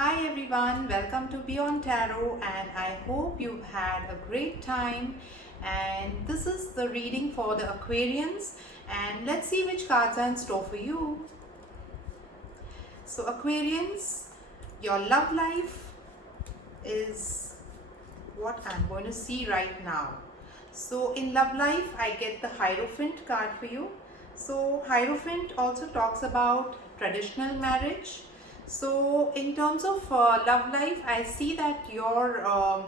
Hi everyone, welcome to Beyond Tarot, and I hope you've had a great time. And this is the reading for the Aquarians, and let's see which cards are in store for you. So Aquarians, your love life is what I'm going to see right now. So in love life, I get the Hierophant card for you. So Hierophant also talks about traditional marriage. So in terms of love life, I see that your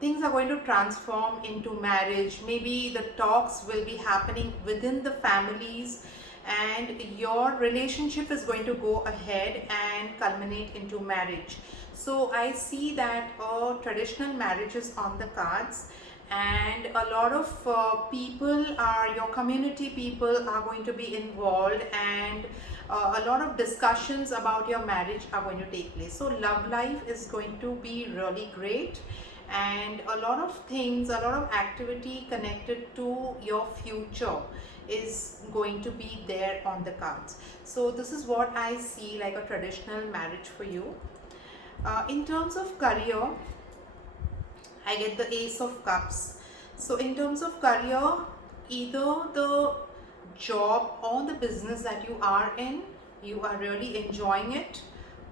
things are going to transform into marriage. Maybe the talks will be happening within the families, and your relationship is going to go ahead and culminate into marriage. So I see that traditional marriage is on the cards, and a lot of people are your community people are going to be involved, and a lot of discussions about your marriage are going to take place. So love life is going to be really great, and a lot of things, a lot of activity connected to your future is going to be there on the cards. So this is what I see, like a traditional marriage for you. In terms of career, I get the Ace of Cups. So in terms of career, either the job or the business that you are in, you are really enjoying it,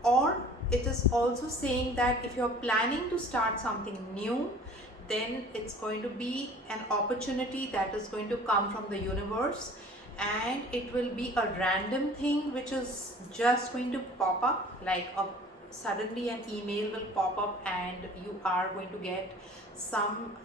or it is also saying that if you're planning to start something new, then it's going to be an opportunity that is going to come from the universe, and it will be a random thing which is just going to pop up, like suddenly an email will pop up and you are going to get some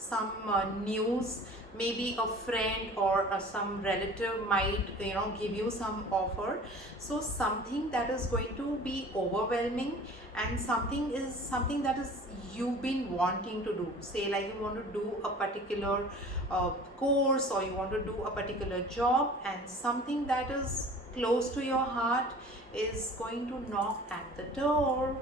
news. Maybe a friend or some relative might give you some offer. So something that is going to be overwhelming, and something that is you've been wanting to do. Say like you want to do a particular course, or you want to do a particular job, and something that is close to your heart is going to knock at the door.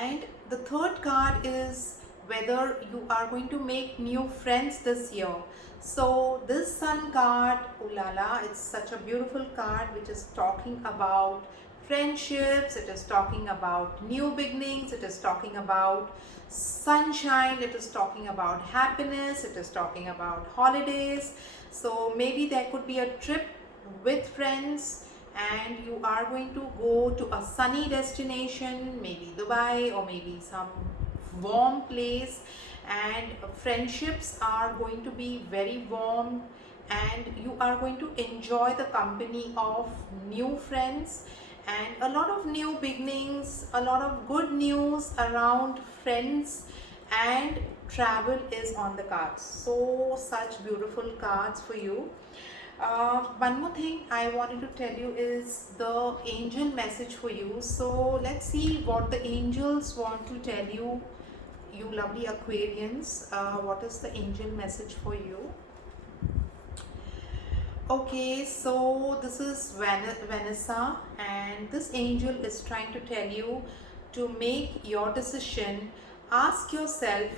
And the third card is whether you are going to make new friends this year. So this Sun card, ooh la la, it's such a beautiful card which is talking about friendships, it is talking about new beginnings, it is talking about sunshine, it is talking about happiness, it is talking about holidays. So maybe there could be a trip with friends, and you are going to go to a sunny destination, maybe Dubai or maybe some warm place, and friendships are going to be very warm, and you are going to enjoy the company of new friends, and a lot of new beginnings, a lot of good news around friends, and travel is on the cards. So such beautiful cards for you. One more thing I wanted to tell you is the angel message for you. So let's see what the angels want to tell you, you lovely Aquarians. What is the angel message for you? Okay, so this is Vanessa, and this angel is trying to tell you to make your decision. Ask yourself,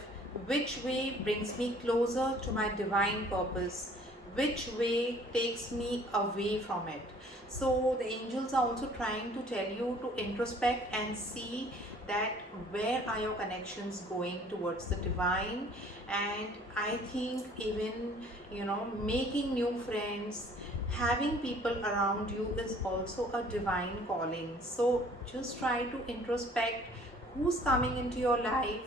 which way brings me closer to my divine purpose? Which way takes me away from it? So the angels are also trying to tell you to introspect and see that where are your connections going towards the divine. And I think even making new friends, having people around you is also a divine calling. So just try to introspect who's coming into your life,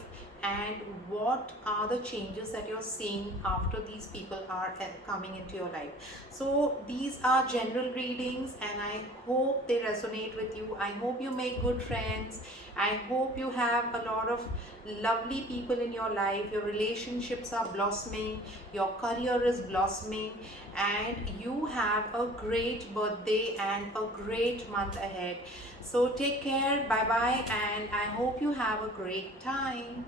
and what are the changes that you're seeing after these people are coming into your life. So these are general readings, and I hope they resonate with you. I hope you make good friends. I hope you have a lot of lovely people in your life. Your relationships are blossoming, your career is blossoming, and you have a great birthday and a great month ahead. So take care, bye bye, and I hope you have a great time.